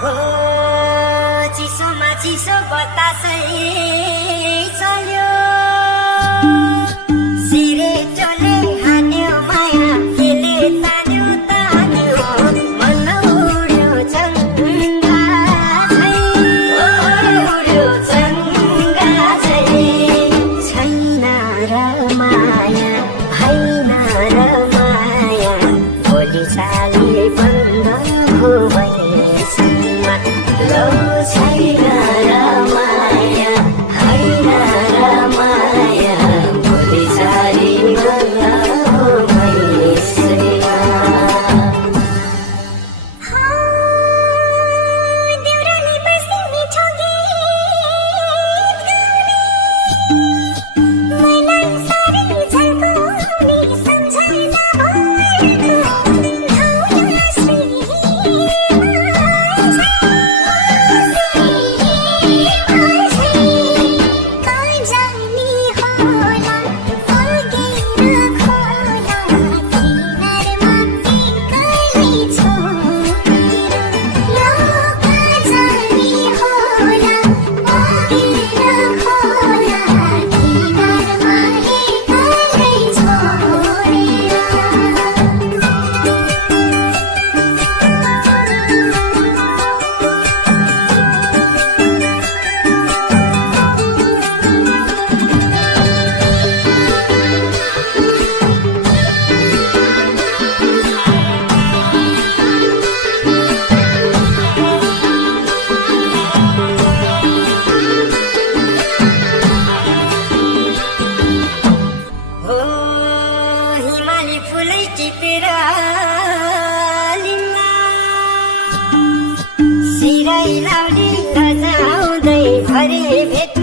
हो चिसोमा चिसो बतासै चल्यो सिरे चले हान्यो माया केले तान्यो तान्यो मन उड्यो चङ्गा झै छैन र माया होइन र माया भोलि चाली बन्द हो लो छैन र माया होइन र माया भोलि चाली बन्द हो देउराली बस्ती मिठो गीत मलाई साह्रै झल्काउने सम्झना फुलै टिपेर लिम्ला सिरै लाउली लजाउँदै भरे भेट